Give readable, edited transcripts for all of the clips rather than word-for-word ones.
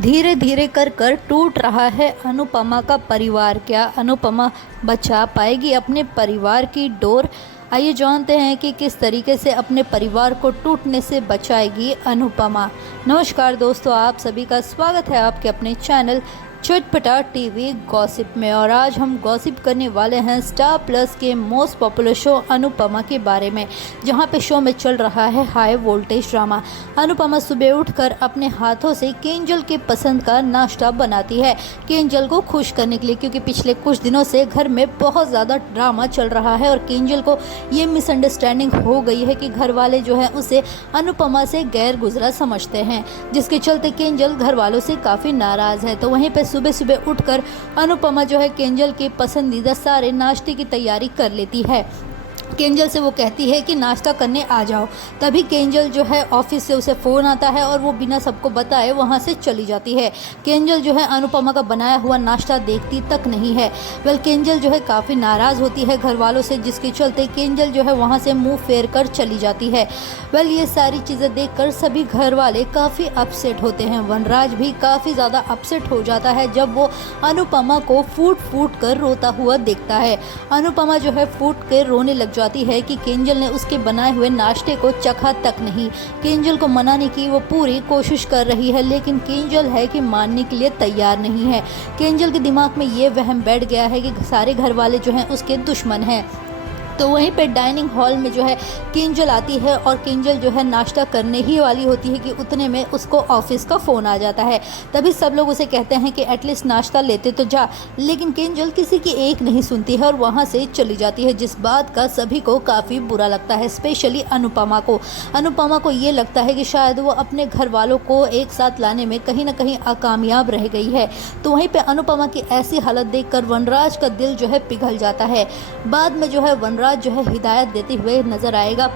धीरे धीरे कर कर टूट रहा है अनुपमा का परिवार। क्या अनुपमा बचा पाएगी अपने परिवार की डोर? आइए जानते हैं कि किस तरीके से अपने परिवार को टूटने से बचाएगी अनुपमा। नमस्कार दोस्तों, आप सभी का स्वागत है आपके अपने चैनल चटपटा टीवी गॉसिप में। और आज हम गॉसिप करने वाले हैं स्टार प्लस के मोस्ट पॉपुलर शो अनुपमा के बारे में, जहां पे शो में चल रहा है हाई वोल्टेज ड्रामा। अनुपमा सुबह उठकर अपने हाथों से केंजल के पसंद का नाश्ता बनाती है, केंजल को खुश करने के लिए, क्योंकि पिछले कुछ दिनों से घर में बहुत ज़्यादा ड्रामा चल रहा है और केंजल को ये मिसअंडरस्टैंडिंग हो गई है कि घर वाले जो है उसे अनुपमा से गैर गुजरा समझते हैं, जिसके चलते केंजल घर वालों से काफ़ी नाराज़ है। तो वहीं पे सुबह सुबह उठकर अनुपमा जो है केंजल के पसंदीदा सारे नाश्ते की तैयारी कर लेती है। केंजल से वो कहती है कि नाश्ता करने आ जाओ। तभी केंजल जो है ऑफिस से उसे फ़ोन आता है और वो बिना सबको बताए वहाँ से चली जाती है। केंजल जो है अनुपमा का बनाया हुआ नाश्ता देखती तक नहीं है। केंजल जो है काफ़ी नाराज़ होती है घर वालों से, जिसके चलते केंजल जो है वहाँ से मुंह फेर कर चली जाती है। ये सारी चीज़ें देखकर सभी घर वाले काफ़ी अपसेट होते हैं। वनराज भी काफ़ी ज़्यादा अपसेट हो जाता है जब वो अनुपमा को फूट फूट कर रोता हुआ देखता है। अनुपमा जो है फूट कर रोने लग जाती है कि केंजल ने उसके बनाए हुए नाश्ते को चखा तक नहीं। केंजल को मनाने की वो पूरी कोशिश कर रही है, लेकिन केंजल है कि मानने के लिए तैयार नहीं है। केंजल के दिमाग में ये वहम बैठ गया है कि सारे घर वाले जो हैं उसके दुश्मन हैं। तो वहीं पे डाइनिंग हॉल में जो है केंजल आती है और केंजल जो है नाश्ता करने ही वाली होती है कि उतने में उसको ऑफिस का फ़ोन आ जाता है। तभी सब लोग उसे कहते हैं कि एटलीस्ट नाश्ता लेते तो जा, लेकिन केंजल किसी की एक नहीं सुनती है और वहाँ से चली जाती है, जिस बात का सभी को काफ़ी बुरा लगता है, स्पेशली अनुपमा को। अनुपमा को ये लगता है कि शायद वो अपने घर वालों को एक साथ लाने में कहीं ना कहीं नाकामयाब रह गई है। तो वहीं पर अनुपमा की ऐसी हालत देखकर वनराज का दिल जो है पिघल जाता है। बाद में जो है वनराज जो है हिदायत देते हुए नजर आएगा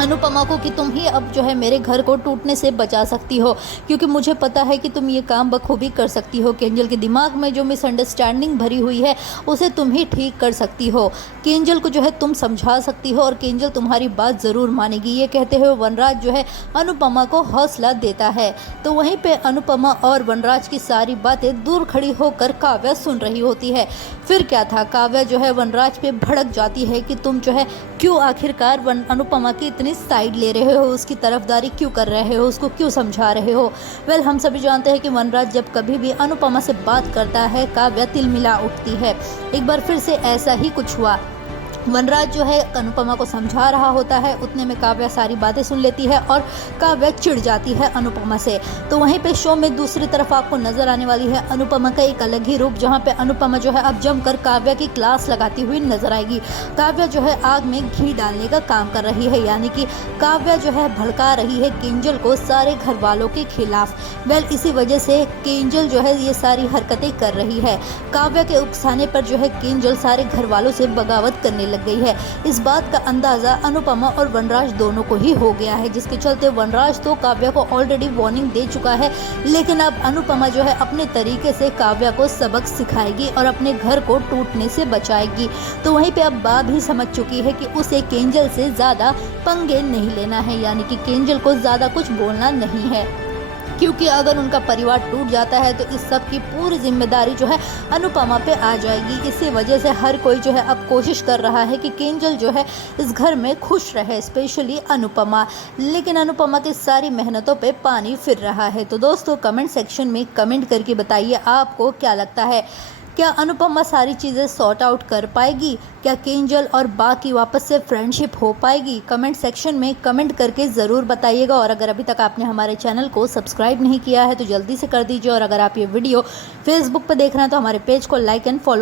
अनुपमा को कि तुम ही अब जो है मेरे घर को टूटने से बचा सकती हो, क्योंकि मुझे पता है कि तुम ये काम बखूबी कर सकती हो। केंजल के दिमाग में जो मिसअंडरस्टैंडिंग भरी हुई है उसे तुम ही ठीक कर सकती हो। केंजल को जो है तुम समझा सकती हो और केंजल तुम्हारी बात ज़रूर मानेगी। ये कहते हुए वनराज जो है अनुपमा को हौसला देता है। तो वहीं पे अनुपमा और वनराज की सारी बातें दूर खड़ी होकर काव्या सुन रही होती है। फिर क्या था, काव्या जो है वनराज पे भड़क जाती है कि तुम जो है क्यों आखिरकार अनुपमा की इतनी साइड ले रहे हो, उसकी तरफदारी क्यों कर रहे हो, उसको क्यों समझा रहे हो। हम सभी जानते हैं कि वनराज जब कभी भी अनुपमा से बात करता है काव्या तिलमिला उठती है। एक बार फिर से ऐसा ही कुछ हुआ। वनराज जो है अनुपमा को समझा रहा होता है, उतने में काव्या सारी बातें सुन लेती है और काव्या चिढ़ जाती है अनुपमा से। तो वहीं पे शो में दूसरी तरफ आपको नजर आने वाली है अनुपमा का एक अलग ही रूप, जहां पे अनुपमा जो है अब जमकर काव्या की क्लास लगाती हुई नजर आएगी। काव्या जो है आग में घी डालने का काम कर रही है, यानी कि काव्या जो है भड़का रही है केंजल को सारे घर वालों के खिलाफ। इसी वजह से केंजल जो है ये सारी हरकतें कर रही है। काव्या के उकसाने पर जो है केंजल सारे घर वालों से बगावत करने लग गई है। इस बात का अंदाजा अनुपमा और वनराज दोनों को ही हो गया है, जिसके चलते वनराज तो काव्या को ऑलरेडी वार्निंग दे चुका है, लेकिन अब अनुपमा जो है अपने तरीके से काव्या को सबक सिखाएगी और अपने घर को टूटने से बचाएगी। तो वहीं पे अब बात भी समझ चुकी है कि उसे केंजल से ज़्यादा पंगे नहीं लेना है, यानी कि केंजल को ज़्यादा कुछ बोलना नहीं है, क्योंकि अगर उनका परिवार टूट जाता है तो इस सब की पूरी जिम्मेदारी जो है अनुपमा पे आ जाएगी। इसी वजह से हर कोई जो है अब कोशिश कर रहा है कि केंजल जो है इस घर में खुश रहे, स्पेशली अनुपमा। लेकिन अनुपमा की सारी मेहनतों पे पानी फिर रहा है। तो दोस्तों कमेंट सेक्शन में कमेंट करके बताइए आपको क्या लगता है, क्या अनुपमा सारी चीज़ें सॉर्ट आउट कर पाएगी? क्या केंजल और बा की वापस से फ्रेंडशिप हो पाएगी? कमेंट सेक्शन में कमेंट करके ज़रूर बताइएगा। और अगर अभी तक आपने हमारे चैनल को सब्सक्राइब नहीं किया है तो जल्दी से कर दीजिए। और अगर आप ये वीडियो फेसबुक पर देख रहे हैं तो हमारे पेज को लाइक एंड फॉलो